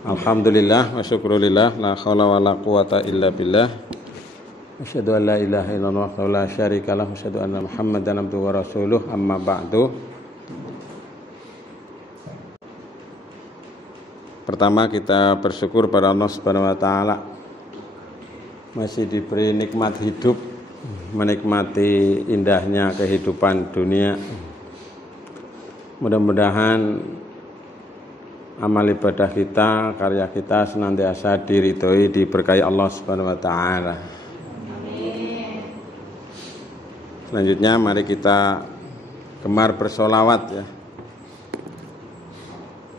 Alhamdulillah wa syukrulillah la haula wa la quwata illa billah. Asyhadu an la ilaha illallah wa la syarika lah, asyhadu anna Muhammadan abduhu wa rasuluh, amma ba'du. Pertama kita bersyukur pada Allah Subhanahu wa taala masih diberi nikmat hidup, menikmati indahnya kehidupan dunia. Mudah-mudahan amal ibadah kita, karya kita senantiasa diridhoi, diberkahi Allah Subhanahu wa taala. Selanjutnya mari kita gemar bersolawat ya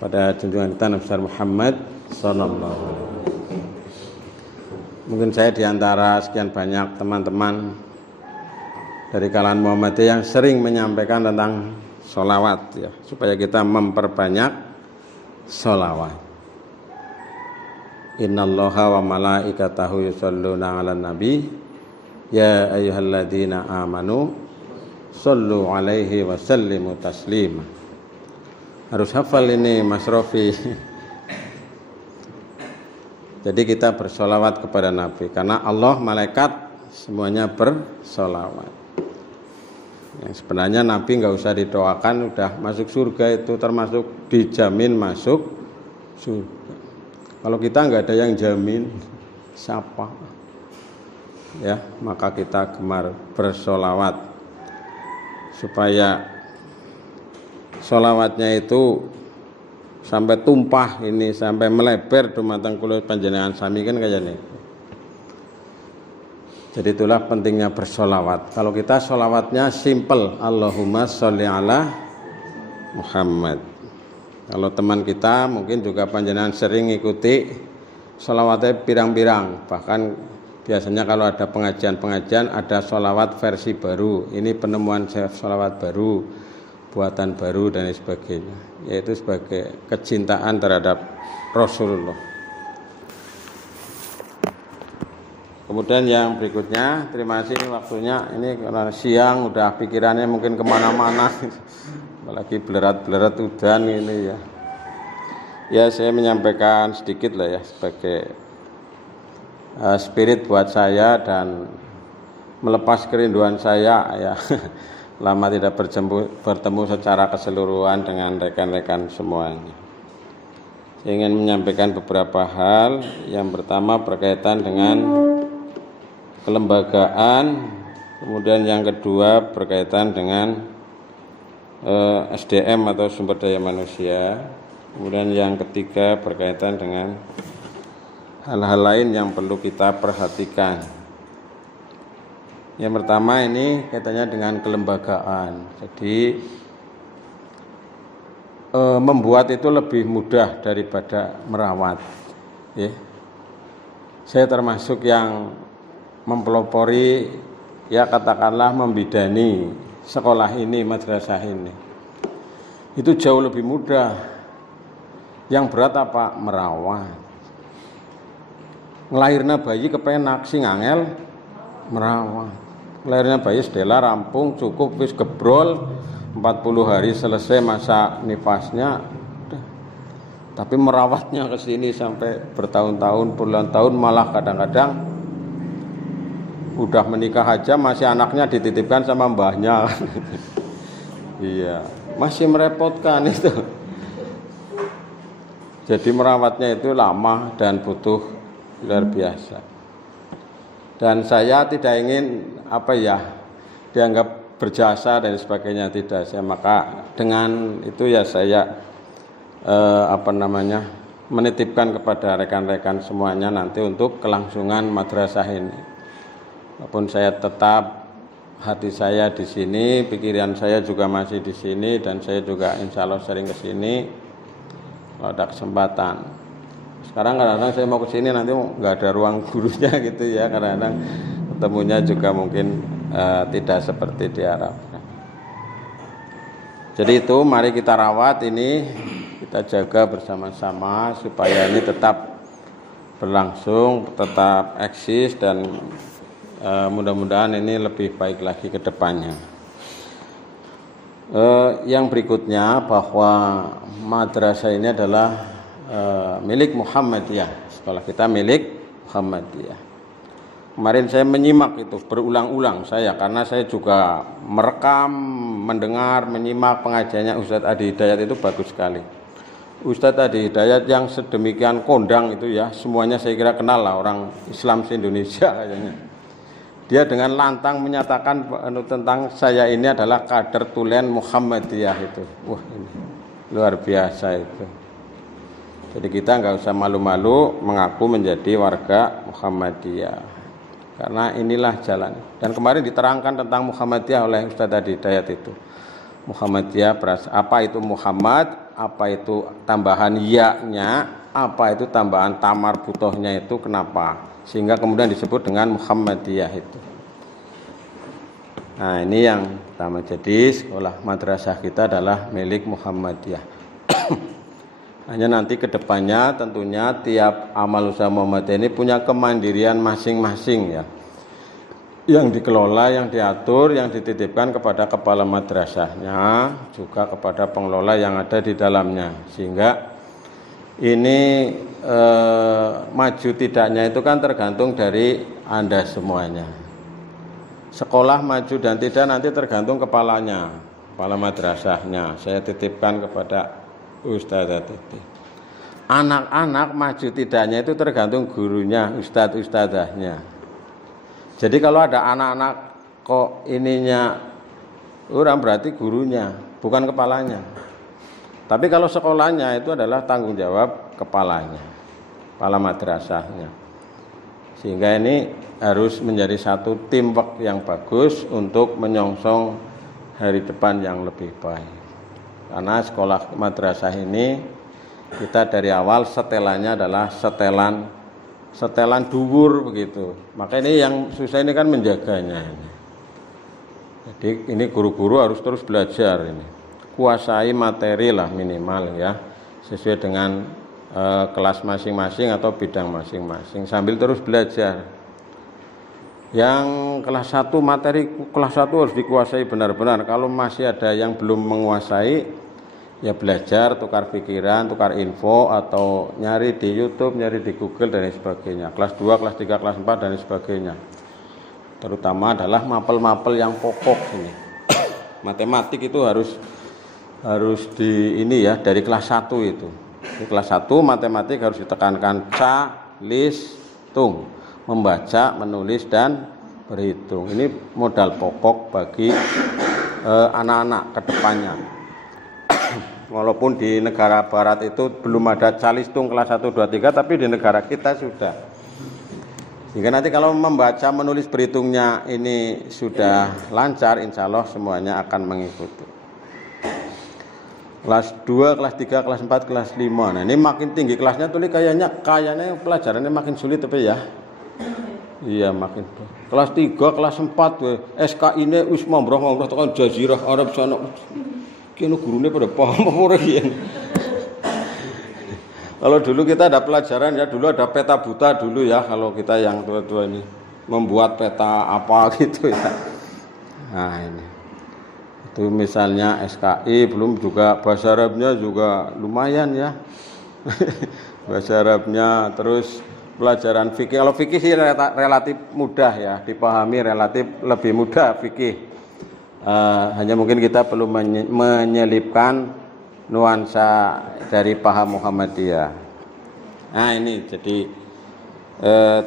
pada junjungan kita Nabi Muhammad sallallahu alaihi wasallam. Mungkin saya diantara sekian banyak teman-teman dari kalangan Muhammadiyah yang sering menyampaikan tentang solawat ya, supaya kita memperbanyak sholawat. Innallaha wa malaikatahu yusholluna 'alan nabi ya ayyuhalladzina amanu shollu 'alaihi wa sallimu taslima. Harus hafal ini Mas Rofi. Jadi kita bersolawat kepada Nabi karena Allah, malaikat semuanya bersolawat. Yang sebenarnya Nabi nggak usah didoakan, udah masuk surga, itu termasuk dijamin masuk surga. Kalau kita nggak ada yang jamin, siapa? Ya, maka kita gemar bersolawat supaya solawatnya itu sampai tumpah ini, sampai melebar dumateng kula panjenengan sami kan kaya niku. Jadi itulah pentingnya bersolawat. Kalau kita solawatnya simple, Allahumma sholli ala Muhammad. Kalau teman kita mungkin juga panjenengan sering ikuti solawatnya pirang-pirang. Bahkan biasanya kalau ada pengajian-pengajian ada solawat versi baru. Ini penemuan solawat baru, buatan baru dan sebagainya. Yaitu sebagai kecintaan terhadap Rasulullah. Kemudian yang berikutnya, terima kasih waktunya. Ini karena siang udah pikirannya mungkin kemana-mana, apalagi belerat-belerat udan ini ya. Ya saya menyampaikan sedikit lah ya sebagai spirit buat saya dan melepas kerinduan saya ya. Lama tidak bertemu secara keseluruhan dengan rekan-rekan semuanya. Saya ingin menyampaikan beberapa hal. Yang pertama berkaitan dengan kelembagaan, kemudian yang kedua berkaitan dengan SDM atau sumber daya manusia, kemudian yang ketiga berkaitan dengan hal-hal lain yang perlu kita perhatikan. Yang pertama ini kaitannya dengan kelembagaan. Jadi membuat itu lebih mudah daripada merawat ya. Saya termasuk yang mempelopori ya, katakanlah membidani sekolah ini, madrasah ini. Itu jauh lebih mudah. Yang berat apa? Merawat. Ngelahirna bayi kepenak sing angel merawat. Ngelahirna bayi sedela rampung cukup wis gebrol 40 hari selesai masa nifasnya. Tapi merawatnya ke sini sampai bertahun-tahun, puluhan tahun, malah kadang-kadang udah menikah aja masih anaknya dititipkan sama mbahnya. Iya, masih merepotkan itu. Jadi merawatnya itu lama dan butuh luar biasa. Dan saya tidak ingin dianggap berjasa dan sebagainya, tidak. Saya maka dengan itu ya saya menitipkan kepada rekan-rekan semuanya nanti untuk kelangsungan madrasah ini. Walaupun saya tetap hati saya di sini, pikiran saya juga masih di sini, dan saya juga insya Allah sering ke sini kalau ada kesempatan. Sekarang kadang-kadang saya mau ke sini nanti nggak ada ruang gurunya gitu ya, kadang-kadang ketemunya juga mungkin tidak seperti diharapkan. Jadi itu mari kita rawat ini, kita jaga bersama-sama supaya ini tetap berlangsung, tetap eksis dan mudah-mudahan ini lebih baik lagi ke depannya. Yang berikutnya bahwa madrasah ini adalah milik Muhammadiyah. Sekolah kita milik Muhammadiyah. Kemarin saya menyimak itu berulang-ulang saya, karena saya juga merekam, mendengar, menyimak pengajiannya Ustadz Adi Hidayat, itu bagus sekali. Ustadz Adi Hidayat yang sedemikian kondang itu ya, semuanya saya kira kenal lah orang Islam se-Indonesia kayaknya. Dia dengan lantang menyatakan tentang saya ini adalah kader tulen Muhammadiyah itu. Wah, ini luar biasa itu. Jadi kita nggak usah malu-malu mengaku menjadi warga Muhammadiyah. Karena inilah jalan. Dan kemarin diterangkan tentang Muhammadiyah oleh Ustadz Adi Hidayat itu. Muhammadiyah, apa itu Muhammad, apa itu tambahan ya-nya, apa itu tambahan tamar butohnya itu, kenapa. Sehingga kemudian disebut dengan Muhammadiyah itu. Nah, ini yang pertama. Jadi sekolah madrasah kita adalah milik Muhammadiyah. Hanya nanti ke depannya tentunya tiap amal usaha Muhammadiyah ini punya kemandirian masing-masing ya. Yang dikelola, yang diatur, yang dititipkan kepada kepala madrasahnya, juga kepada pengelola yang ada di dalamnya. Sehingga ini maju tidaknya itu kan tergantung dari Anda semuanya. Sekolah maju dan tidak nanti tergantung kepalanya, kepala madrasahnya. Saya titipkan kepada Ustadz tadi. Anak-anak maju tidaknya itu tergantung gurunya, ustadzahnya. Jadi kalau ada anak-anak kok ininya orang, berarti gurunya, bukan kepalanya. Tapi kalau sekolahnya itu adalah tanggung jawab kepalanya, kepala madrasahnya. Sehingga ini harus menjadi satu teamwork yang bagus untuk menyongsong hari depan yang lebih baik. Karena sekolah madrasah ini kita dari awal setelannya adalah setelan dhuwur begitu. Maka ini yang susah ini kan menjaganya ini. Jadi ini guru-guru harus terus belajar ini. Kuasai materi lah minimal ya, sesuai dengan kelas masing-masing atau bidang masing-masing, sambil terus belajar. Yang kelas 1 materi kelas 1 harus dikuasai benar-benar. Kalau masih ada yang belum menguasai, ya belajar, tukar pikiran, tukar info, atau nyari di YouTube, nyari di Google dan sebagainya. Kelas 2, kelas 3, kelas 4 dan sebagainya. Terutama adalah mapel-mapel yang pokok ini. Matematik itu harus di ini ya, dari kelas 1 itu. Di kelas 1 matematik harus ditekankan ca, lis, tung. Membaca, menulis, dan berhitung. Ini modal pokok bagi anak-anak ke depannya. Walaupun di negara barat itu belum ada calistung kelas 1, 2, 3, tapi di negara kita sudah. Sehingga nanti kalau membaca, menulis, berhitungnya ini sudah lancar, insya Allah semuanya akan mengikuti. Kelas 2, kelas 3, kelas 4, kelas 5. Nah ini makin tinggi kelasnya tuh kayaknya pelajarannya makin sulit tapi ya. Iya makin. Kelas 3, kelas 4 SKI ini wis mambrah tekan jazirah Arab sana. Kene gurune pada paham apa ora iki. Kalau dulu kita ada pelajaran ya, dulu ada peta buta dulu ya, kalau kita yang tua-tua ini membuat peta apa gitu ya. Nah ini. Itu misalnya SKI, belum juga bahasa Arabnya juga lumayan ya. Bahasa Arabnya, terus pelajaran fikih. Kalau fikih sih relatif mudah ya, dipahami relatif lebih mudah fikih. Hanya mungkin kita perlu menyelipkan nuansa dari paham Muhammadiyah. Nah ini jadi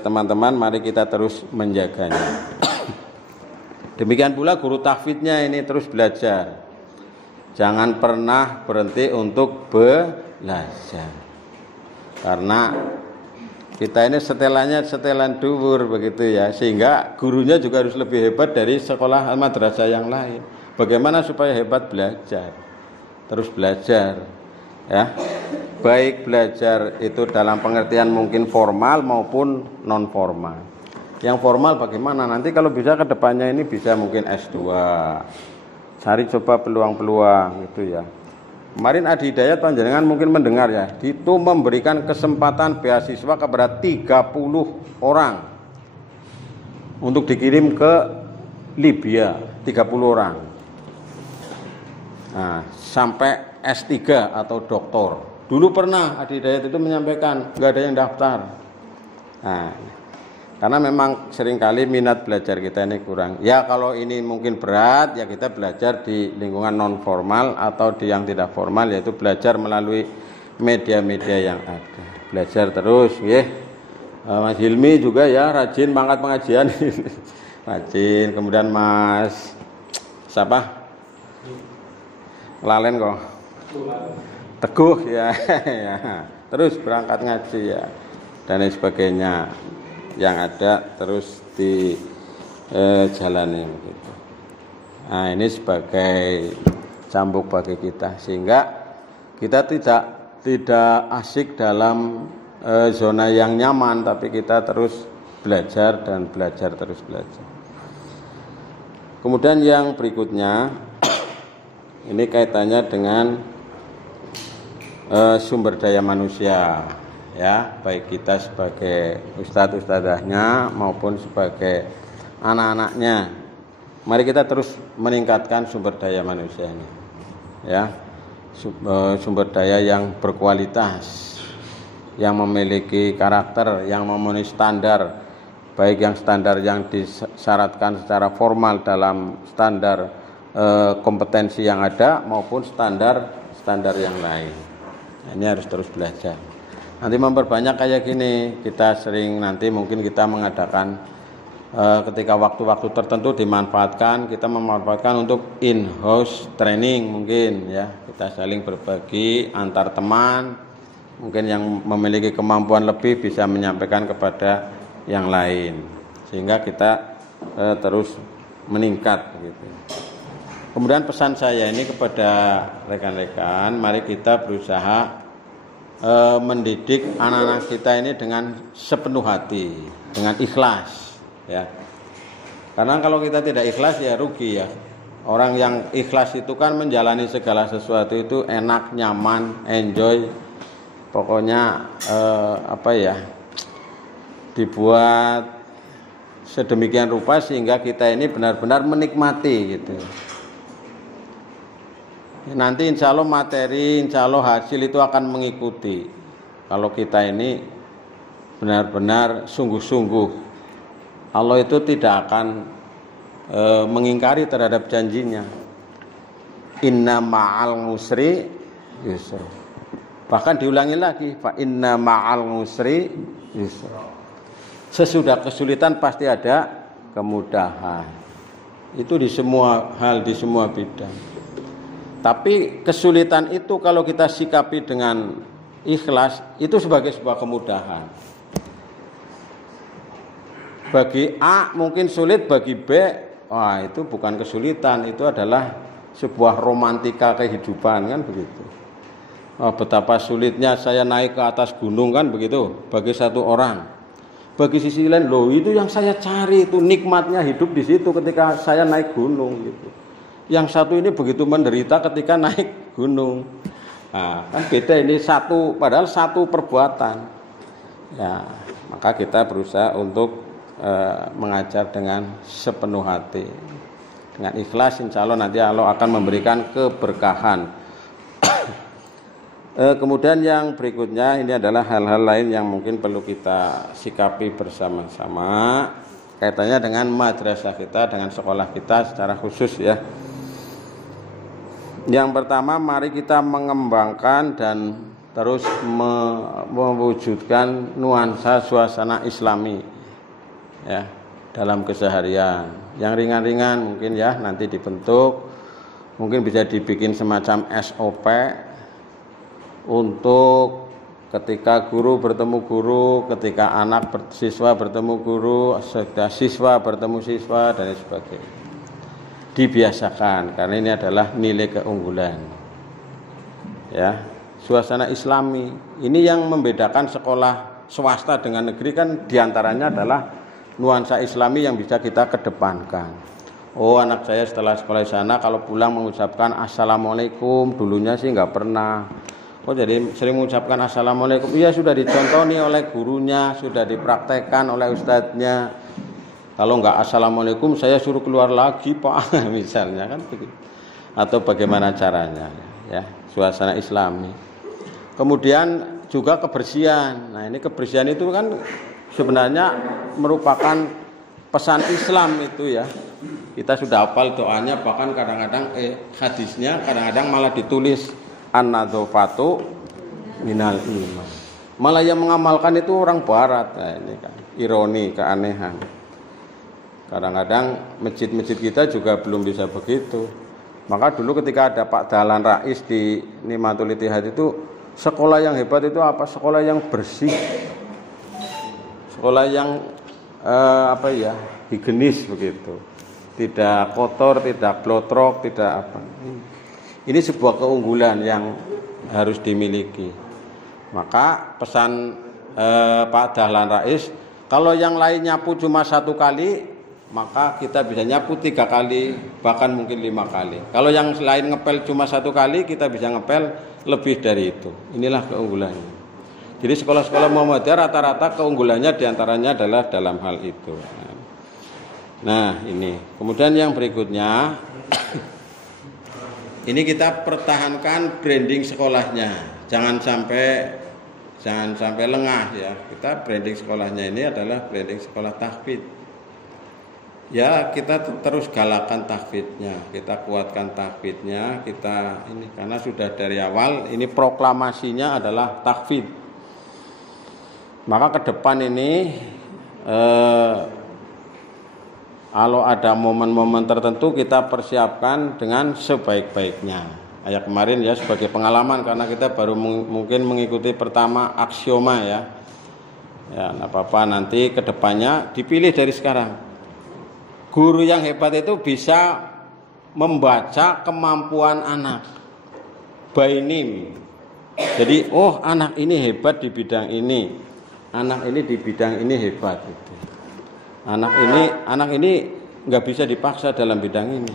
teman-teman mari kita terus menjaganya. Demikian pula guru tahfidznya ini terus belajar. Jangan pernah berhenti untuk belajar. Karena kita ini setelan dhuwur begitu ya, sehingga gurunya juga harus lebih hebat dari sekolah madrasah yang lain. Bagaimana supaya hebat? Belajar. Terus belajar ya. Baik belajar itu dalam pengertian mungkin formal maupun non formal. Yang formal bagaimana? Nanti kalau bisa ke depannya ini bisa mungkin S2. Cari coba peluang-peluang gitu ya. Kemarin Adi Hidayat panjenengan mungkin mendengar ya, itu memberikan kesempatan beasiswa kepada 30 orang untuk dikirim ke Libya, 30 orang. Nah, sampai S3 atau doktor. Dulu pernah Adi Hidayat itu menyampaikan nggak ada yang daftar. Nah, karena memang seringkali minat belajar kita ini kurang. Ya kalau ini mungkin berat, ya kita belajar di lingkungan non formal atau di yang tidak formal, yaitu belajar melalui media-media yang ada. Belajar terus, ya. Mas Hilmi juga ya rajin mangkat pengajian, rajin. Kemudian Mas siapa? Lalen kok. Teguh ya, ya. Terus berangkat ngaji ya, dan lain sebagainya. Yang ada terus di jalani begitu. Nah ini sebagai cambuk bagi kita sehingga kita tidak asik dalam zona yang nyaman, tapi kita terus belajar dan belajar terus belajar. Kemudian yang berikutnya ini kaitannya dengan sumber daya manusia. Ya, baik kita sebagai ustadz-ustadzahnya maupun sebagai anak-anaknya, mari kita terus meningkatkan sumber daya manusia ini, ya, sumber daya yang berkualitas, yang memiliki karakter, yang memenuhi standar, baik yang standar yang disyaratkan secara formal dalam standar kompetensi yang ada maupun standar yang lain. Ini harus terus belajar. Nanti memperbanyak kayak gini, kita sering nanti mungkin kita mengadakan ketika waktu-waktu tertentu dimanfaatkan, kita memanfaatkan untuk in-house training mungkin ya, kita saling berbagi antar teman, mungkin yang memiliki kemampuan lebih bisa menyampaikan kepada yang lain, sehingga kita terus meningkat gitu. Kemudian pesan saya ini kepada rekan-rekan, mari kita berusaha mendidik anak-anak kita ini dengan sepenuh hati, dengan ikhlas ya. Karena kalau kita tidak ikhlas ya rugi ya. Orang yang ikhlas itu kan menjalani segala sesuatu itu enak, nyaman, enjoy. Pokoknya dibuat sedemikian rupa sehingga kita ini benar-benar menikmati gitu. Nanti insya Allah materi, insya Allah hasil itu akan mengikuti. Kalau kita ini benar-benar sungguh-sungguh, Allah itu tidak akan mengingkari terhadap janjinya. Inna ma'al usri yusra. Bahkan diulangi lagi, fa inna ma'al usri yusra. Sesudah kesulitan pasti ada kemudahan. Itu di semua hal, di semua bidang. Tapi kesulitan itu kalau kita sikapi dengan ikhlas, itu sebagai sebuah kemudahan. Bagi A mungkin sulit, bagi B, wah itu bukan kesulitan, itu adalah sebuah romantika kehidupan kan begitu. Oh, betapa sulitnya saya naik ke atas gunung kan begitu, bagi satu orang. Bagi sisi lain, loh itu yang saya cari, itu nikmatnya hidup di situ ketika saya naik gunung gitu. Yang satu ini begitu menderita ketika naik gunung. Nah, kan beda ini satu, padahal satu perbuatan. Ya, maka kita berusaha untuk mengajar dengan sepenuh hati, dengan ikhlas. Insya Allah nanti Allah akan memberikan keberkahan. Kemudian yang berikutnya ini adalah hal-hal lain yang mungkin perlu kita sikapi bersama-sama, kaitannya dengan madrasah kita, dengan sekolah kita secara khusus ya. Yang pertama, mari kita mengembangkan dan terus mewujudkan nuansa suasana Islami ya dalam keseharian. Yang ringan-ringan mungkin ya nanti dibentuk, mungkin bisa dibikin semacam SOP untuk ketika guru bertemu guru, ketika siswa bertemu guru, siswa bertemu siswa dan sebagainya. Dibiasakan karena ini adalah nilai keunggulan ya, suasana Islami ini yang membedakan sekolah swasta dengan negeri kan diantaranya adalah nuansa Islami yang bisa kita kedepankan. Oh anak saya setelah sekolah di sana kalau pulang mengucapkan assalamualaikum, dulunya sih nggak pernah. Oh jadi sering mengucapkan assalamualaikum, iya sudah dicontoni oleh gurunya, sudah dipraktekkan oleh ustadznya. Kalau enggak assalamualaikum saya suruh keluar lagi Pak misalnya kan begitu. Atau bagaimana caranya ya, suasana Islami. Kemudian juga kebersihan. Nah, ini kebersihan itu kan sebenarnya merupakan pesan Islam itu ya. Kita sudah hafal doanya, bahkan kadang-kadang hadisnya kadang-kadang malah ditulis an-nadzafatu minal iman. Malah yang mengamalkan itu orang barat. Nah, ini kan ironi, keanehan. Kadang-kadang masjid-masjid kita juga belum bisa begitu. Maka dulu ketika ada Pak Dahlan Rais di Nimatul Ittihad itu, sekolah yang hebat itu apa? Sekolah yang bersih. Sekolah yang higienis begitu. Tidak kotor, tidak blotrok, tidak apa. Ini sebuah keunggulan yang harus dimiliki. Maka pesan Pak Dahlan Rais, kalau yang lain nyapu cuma 1 kali, maka kita bisa nyapu 3 kali, bahkan mungkin 5 kali. Kalau yang lain ngepel cuma 1 kali, kita bisa ngepel lebih dari itu. Inilah keunggulannya. Jadi sekolah-sekolah Muhammadiyah rata-rata keunggulannya diantaranya adalah dalam hal itu. Nah, ini. Kemudian yang berikutnya, ini kita pertahankan branding sekolahnya. Jangan sampai lengah ya. Kita branding sekolahnya ini adalah branding sekolah tahfidz. Ya, kita terus galakan tahfidznya, kita kuatkan tahfidznya, kita ini karena sudah dari awal ini proklamasinya adalah tahfidz. Maka ke depan ini kalau ada momen-momen tertentu kita persiapkan dengan sebaik-baiknya. Kayak kemarin ya sebagai pengalaman karena kita baru mungkin mengikuti pertama aksioma ya. Ya, enggak apa-apa nanti ke depannya dipilih dari sekarang. Guru yang hebat itu bisa membaca kemampuan anak. By name. Jadi, oh anak ini hebat di bidang ini. Anak ini di bidang ini hebat gitu. Anak ini nggak bisa dipaksa dalam bidang ini.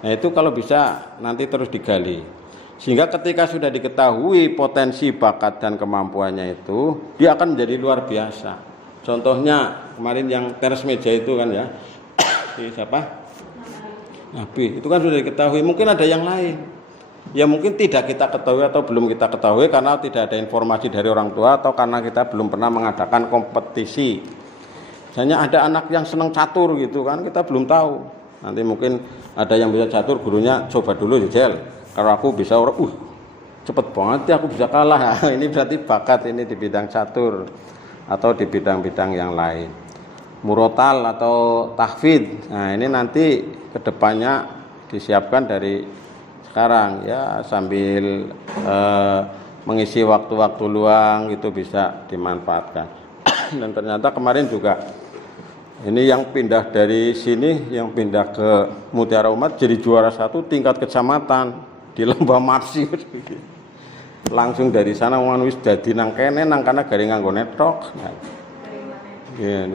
Nah itu kalau bisa nanti terus digali. Sehingga ketika sudah diketahui potensi, bakat dan kemampuannya itu, dia akan menjadi luar biasa. Contohnya kemarin yang teras meja itu kan ya, siapa? Nabi. Itu kan sudah diketahui. Mungkin ada yang lain. Ya mungkin tidak kita ketahui atau belum kita ketahui karena tidak ada informasi dari orang tua atau karena kita belum pernah mengadakan kompetisi. Misalnya ada anak yang senang catur gitu kan, kita belum tahu. Nanti mungkin ada yang bisa catur, gurunya coba dulu Jel. Kalau aku bisa cepet banget ya aku bisa kalah. Ini berarti bakat ini di bidang catur atau di bidang-bidang yang lain. Murotal atau tahfidz. Nah, ini nanti kedepannya disiapkan dari sekarang ya sambil mengisi waktu-waktu luang itu bisa dimanfaatkan. Dan ternyata kemarin juga ini yang pindah dari sini, yang pindah ke Mutiara Umat jadi juara 1 tingkat kecamatan di Lembah Marsi. Langsung dari sana wis dadi nang kene nang kana gari nganggo netok. Ya,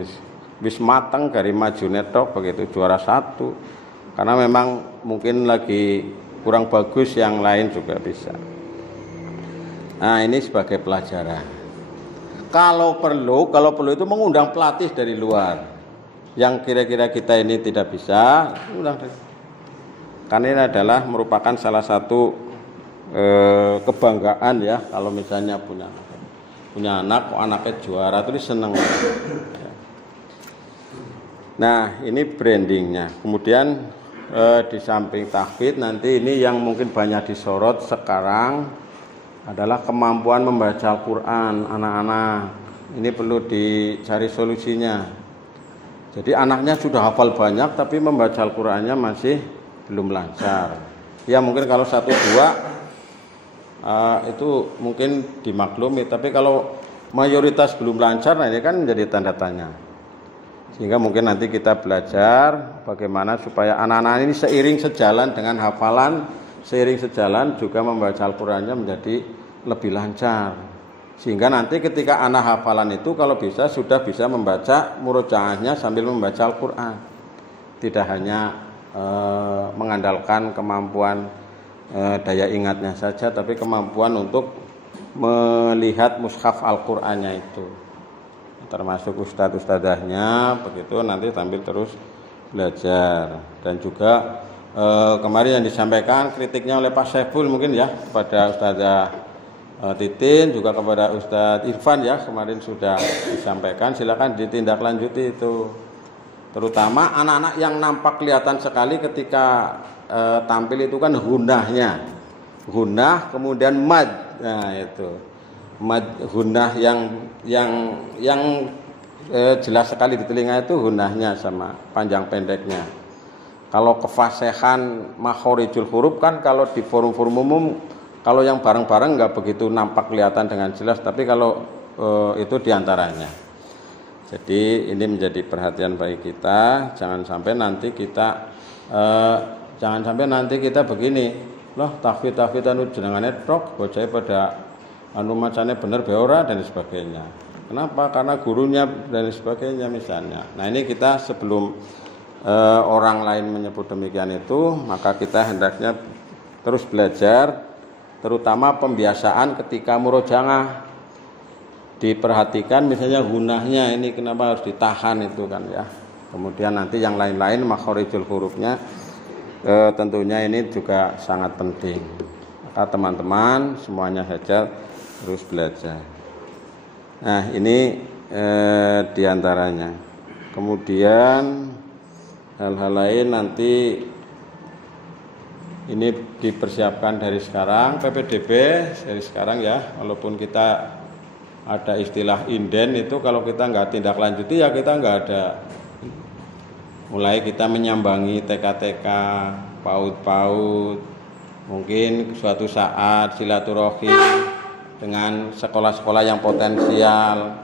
wis mateng gari maju netok begitu juara 1. Karena memang mungkin lagi kurang bagus, yang lain juga bisa. Nah, ini sebagai pelajaran. Kalau perlu itu mengundang pelatih dari luar. Yang kira-kira kita ini tidak bisa, karena ini adalah merupakan salah satu kebanggaan ya kalau misalnya punya anak, kok anaknya juara itu seneng. Nah ini brandingnya. Kemudian di samping tahfidz nanti ini yang mungkin banyak disorot sekarang adalah kemampuan membaca Al-Quran anak-anak. Ini perlu dicari solusinya. Jadi anaknya sudah hafal banyak tapi membaca Al-Qurannya masih belum lancar. Ya mungkin kalau 1-2 itu mungkin dimaklumi. Tapi kalau mayoritas belum lancar, nah ini kan menjadi tanda tanya. Sehingga mungkin nanti kita belajar bagaimana supaya anak-anak ini seiring sejalan dengan hafalan, seiring sejalan juga membaca Al-Qurannya menjadi lebih lancar. Sehingga nanti ketika anak hafalan itu kalau bisa sudah bisa membaca murojaahnya sambil membaca Al-Quran. Tidak hanya mengandalkan kemampuan daya ingatnya saja, tapi kemampuan untuk melihat mushaf Al-Qur'annya itu. Termasuk ustadz-ustadzahnya begitu nanti sambil terus belajar. Dan juga kemarin yang disampaikan kritiknya oleh Pak Saiful mungkin ya kepada Ustazah Titin, juga kepada Ustadz Irfan ya, kemarin sudah disampaikan, silakan ditindaklanjuti itu. Terutama anak-anak yang nampak kelihatan sekali ketika tampil itu kan gunahnya. Gunah kemudian mad. Nah, itu. Mad gunah yang jelas sekali di telinga itu gunahnya sama panjang pendeknya. Kalau kefasihan makhorijul huruf kan kalau di forum-forum umum kalau yang bareng-bareng nggak begitu nampak kelihatan dengan jelas, tapi kalau itu diantaranya. Jadi ini menjadi perhatian bagi kita, jangan sampai nanti kita begini, loh tahfidz anu jenengane trok, bocah pada anu macane bener beora dan sebagainya. Kenapa? Karena gurunya dan sebagainya misalnya. Nah ini kita sebelum orang lain menyebut demikian itu, maka kita hendaknya terus belajar. Terutama pembiasaan ketika murojaah, diperhatikan misalnya gunahnya ini kenapa harus ditahan itu kan ya. Kemudian nanti yang lain-lain makhorijul hurufnya tentunya ini juga sangat penting. Maka teman-teman semuanya saja terus belajar. Nah ini diantaranya. Kemudian hal-hal lain nanti ini dipersiapkan dari sekarang, PPDB dari sekarang ya, walaupun kita ada istilah inden itu kalau kita nggak tindak lanjuti ya kita nggak ada. Mulai kita menyambangi TK-TK, PAUD, mungkin suatu saat silaturahim dengan sekolah-sekolah yang potensial,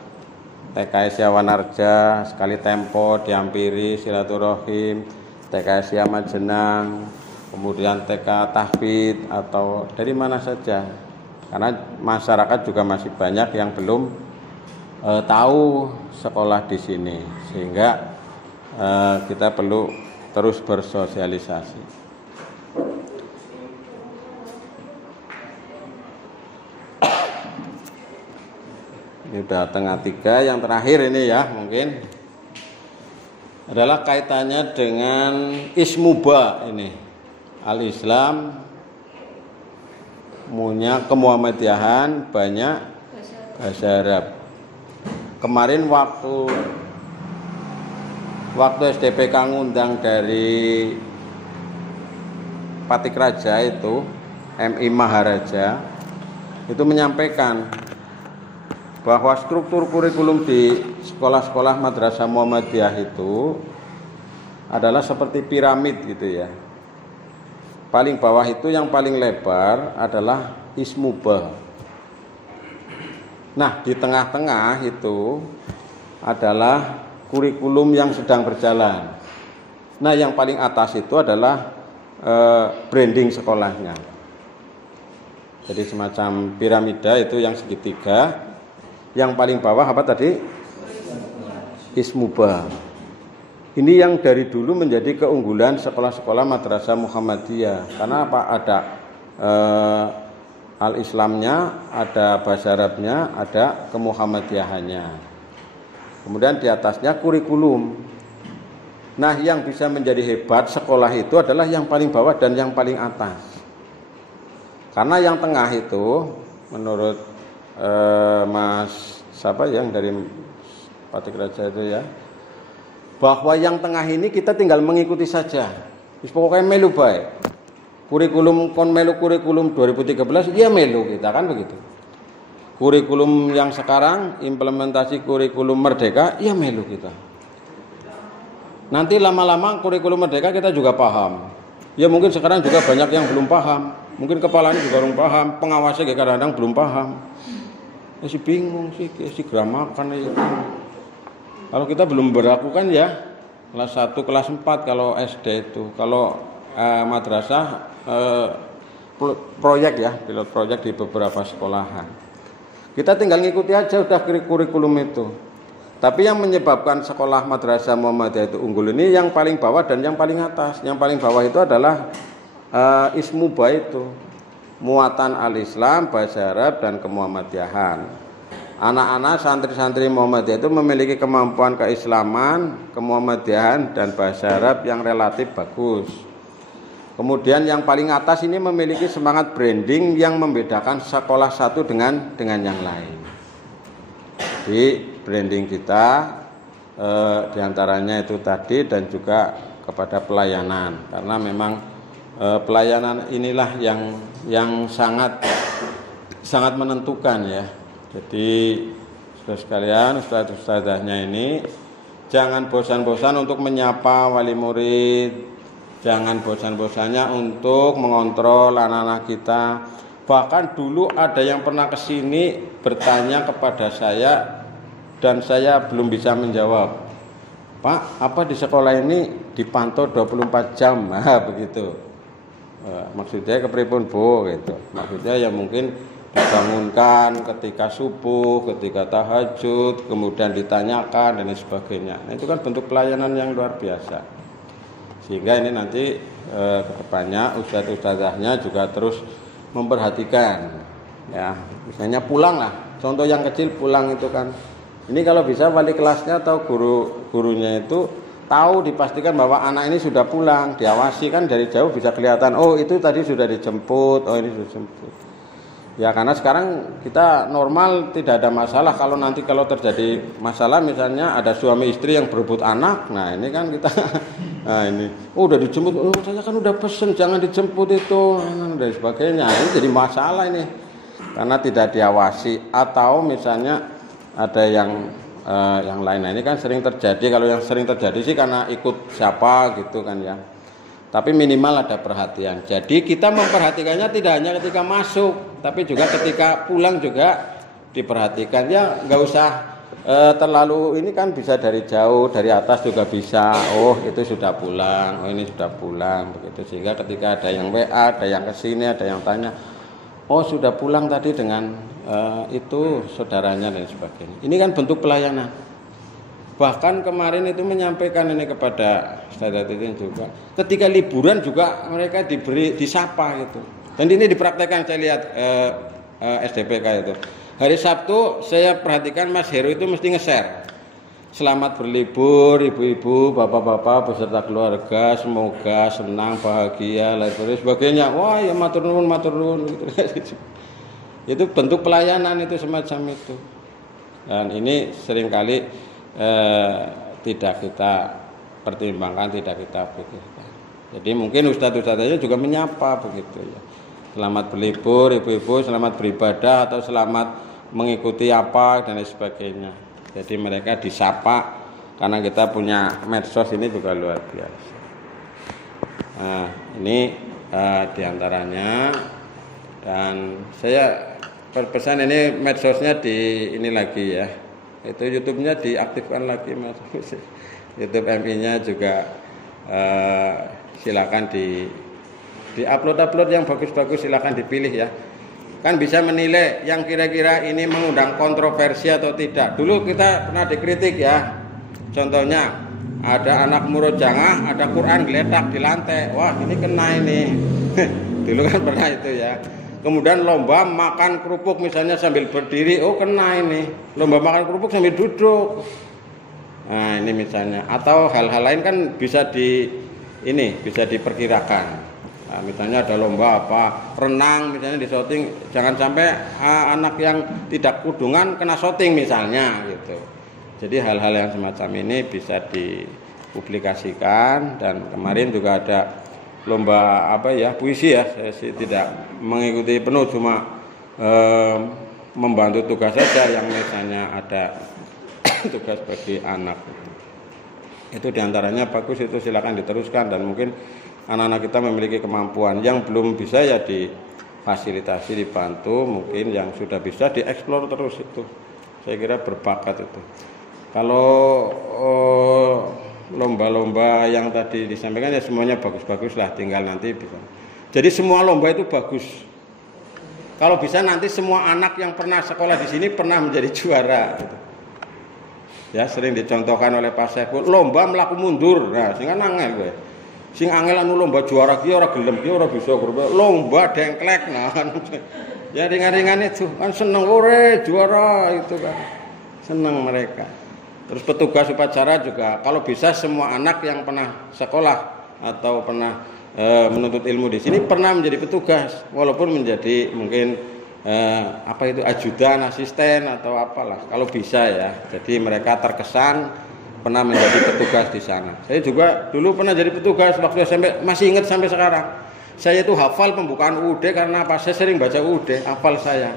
TK Wanarja, sekali tempo dihampiri silaturahim, TK Majenang, kemudian TK Tahfidz atau dari mana saja, karena masyarakat juga masih banyak yang belum tahu sekolah di sini, sehingga kita perlu terus bersosialisasi. Ini udah tengah 3, yang terakhir ini ya mungkin adalah kaitannya dengan ismuba ini. Al-Islam punya kemuhammadiyahan banyak bahasa Arab. Kemarin waktu SDPK ngundang dari Patik Raja itu MI Maharaja itu menyampaikan bahwa struktur kurikulum di sekolah-sekolah madrasah Muhammadiyah itu adalah seperti piramid gitu ya. Paling bawah itu yang paling lebar adalah ismubah. Nah, di tengah-tengah itu adalah kurikulum yang sedang berjalan. Nah, yang paling atas itu adalah branding sekolahnya. Jadi semacam piramida itu yang segitiga. Yang paling bawah apa tadi? Ismubah. Ini yang dari dulu menjadi keunggulan sekolah-sekolah madrasah Muhammadiyah. Karena apa? Ada al-Islamnya, ada bahasa Arabnya, ada kemuhammadiyahannya. Kemudian di atasnya kurikulum. Nah, yang bisa menjadi hebat sekolah itu adalah yang paling bawah dan yang paling atas. Karena yang tengah itu, menurut Mas siapa yang dari Patik Raja itu ya, bahwa yang tengah ini kita tinggal mengikuti saja. Pokoknya melu baik. Kurikulum kon melu kurikulum 2013 ya melu kita kan begitu. Kurikulum yang sekarang implementasi kurikulum merdeka ya melu kita. Nanti lama-lama kurikulum merdeka kita juga paham. Ya mungkin sekarang juga banyak yang belum paham. Mungkin kepalanya juga belum paham, pengawasnya kadang-kadang belum paham. Masih bingung sih, si gramakan itu. Kalau kita belum berlakukan ya kelas 1, kelas 4 kalau SD itu. Kalau madrasah proyek ya, pilot proyek di beberapa sekolahan. Kita tinggal ngikuti aja udah kurikulum itu. Tapi yang menyebabkan sekolah madrasah Muhammadiyah itu unggul ini yang paling bawah dan yang paling atas. Yang paling bawah itu adalah ismubah itu. Muatan al-Islam, bahasa Arab dan kemuhammadiyahan. Anak-anak santri-santri Muhammadiyah itu memiliki kemampuan keislaman, kemuhammadiyahan dan bahasa Arab yang relatif bagus. Kemudian yang paling atas ini memiliki semangat branding yang membedakan sekolah satu dengan yang lain. Jadi branding kita diantaranya itu tadi, dan juga kepada pelayanan, karena memang pelayanan inilah yang sangat menentukan ya. Jadi saudara sekalian, ustadz-ustadzahnya ini jangan bosan-bosan untuk menyapa wali murid. Jangan bosan-bosannya untuk mengontrol anak-anak kita. Bahkan dulu ada yang pernah kesini bertanya kepada saya dan saya belum bisa menjawab. Pak, apa di sekolah ini dipantau 24 jam? Nah, begitu. Maksudnya kepripun Bu gitu. Maksudnya ya mungkin dibangunkan ketika subuh, ketika tahajud, kemudian ditanyakan dan sebagainya. Nah, itu kan bentuk pelayanan yang luar biasa. Sehingga ini nanti kedepannya ustadz-ustadzahnya juga terus memperhatikan ya, misalnya pulang lah, contoh yang kecil pulang itu kan, ini kalau bisa wali kelasnya atau gurunya itu tahu, dipastikan bahwa anak ini sudah pulang, diawasi kan dari jauh bisa kelihatan, oh itu tadi sudah dijemput, oh ini sudah dijemput ya. Karena sekarang kita normal tidak ada masalah. Kalau nanti kalau terjadi masalah misalnya ada suami istri yang berebut anak, nah ini kan kita nah ini, oh udah dijemput, oh saya kan udah pesen jangan dijemput itu dan sebagainya. Ini jadi masalah ini karena tidak diawasi. Atau misalnya ada yang lain. Nah, ini kan sering terjadi. Kalau yang sering terjadi sih karena ikut siapa gitu kan ya. Tapi minimal ada perhatian. Jadi kita memperhatikannya tidak hanya ketika masuk, tapi juga ketika pulang juga diperhatikan. Ya nggak usah terlalu, ini kan bisa dari jauh, dari atas juga bisa. Oh itu sudah pulang, oh ini sudah pulang begitu. Sehingga ketika ada yang WA, ada yang kesini, ada yang tanya, oh sudah pulang tadi dengan itu saudaranya dan sebagainya. Ini kan bentuk pelayanan. Bahkan kemarin itu menyampaikan ini kepada Ustadz Titin juga. Ketika liburan juga mereka disapa gitu. Dan ini dipraktekkan saya lihat SDPK itu. Hari Sabtu saya perhatikan Mas Heru itu mesti nge-share. Selamat berlibur ibu-ibu, bapak-bapak beserta keluarga, semoga senang, bahagia, dan sebagainya. Wah ya matur nuwun gitu. Itu bentuk pelayanan itu semacam itu. Dan ini seringkali tidak kita pertimbangkan, tidak kita pikirkan. Jadi mungkin ustadz-ustadznya juga menyapa begitu ya. Selamat berlibur ibu-ibu, selamat beribadah atau selamat mengikuti apa dan sebagainya. Jadi mereka disapa karena kita punya medsos ini juga luar biasa. Nah, ini diantaranya. Dan saya berpesan ini medsosnya di ini lagi ya. Itu YouTube-nya diaktifkan lagi Mas. YouTube MI-nya juga silakan di upload yang bagus-bagus, silakan dipilih ya. Kan bisa menilai yang kira-kira ini mengundang kontroversi atau tidak. Dulu kita pernah dikritik ya. Contohnya ada anak murojangah, ada Quran geletak di lantai. Wah, ini kena ini. Dulu kan pernah itu ya. Kemudian lomba makan kerupuk misalnya sambil berdiri, oh kena ini. Lomba makan kerupuk sambil duduk. Nah, ini misalnya. Atau hal-hal lain kan bisa bisa diperkirakan. Nah, misalnya ada lomba apa, renang misalnya di shooting, jangan sampai anak yang tidak kudungan kena shooting misalnya gitu. Jadi hal-hal yang semacam ini bisa dipublikasikan. Dan kemarin juga ada lomba puisi ya, saya sih tidak mengikuti penuh, cuma membantu tugas saja yang misalnya ada tugas bagi anak. Itu diantaranya bagus, itu silakan diteruskan. Dan mungkin anak-anak kita memiliki kemampuan, yang belum bisa ya difasilitasi, dibantu. Mungkin yang sudah bisa dieksplor terus, itu saya kira berbakat itu. Kalau lomba-lomba yang tadi disampaikan ya semuanya bagus-bagus lah, tinggal nanti bisa. Jadi semua lomba itu bagus. Kalau bisa nanti semua anak yang pernah sekolah di sini pernah menjadi juara gitu. Ya sering dicontohkan oleh Pak Sekul, lomba melaku mundur. Nah, sing angel gue. Sing angel anu lomba juara ki ora gelem ki ora bisa lomba dengklek. Nah kan ya ringan-ringan itu kan seneng ore juara itu kan. Seneng mereka. Terus petugas upacara juga kalau bisa semua anak yang pernah sekolah atau pernah menuntut ilmu di sini pernah menjadi petugas, walaupun menjadi mungkin ajudan, asisten atau apalah, kalau bisa ya. Jadi mereka terkesan pernah menjadi petugas di sana. Saya juga dulu pernah jadi petugas waktu SMP, masih ingat sampai sekarang. Saya itu hafal pembukaan UUD karena apa? Saya sering baca UUD, hafal saya.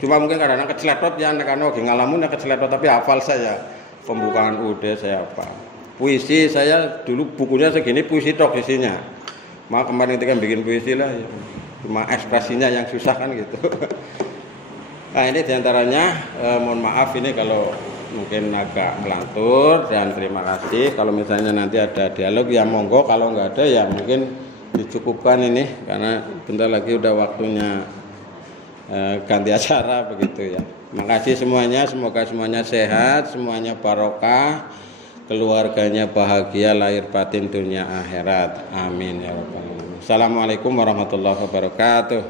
Cuma mungkin kadang-kadang keceletot ya, karena ngalamun ya keceletot, tapi hafal saya pembukaan UUD saya hafal. Puisi saya dulu bukunya segini, puisi tok isinya. Maka kemarin ketika bikin puisi lah, cuma ekspresinya yang susah kan gitu. Nah ini diantaranya, mohon maaf ini kalau mungkin agak melantur, dan terima kasih. Kalau misalnya nanti ada dialog ya monggo, kalau nggak ada ya mungkin dicukupkan ini, karena bentar lagi udah waktunya ganti acara begitu ya. Makasih semuanya, semoga semuanya sehat, semuanya barokah, keluarganya bahagia lahir batin dunia akhirat. Amin ya rabbal alamin. Assalamualaikum warahmatullahi wabarakatuh.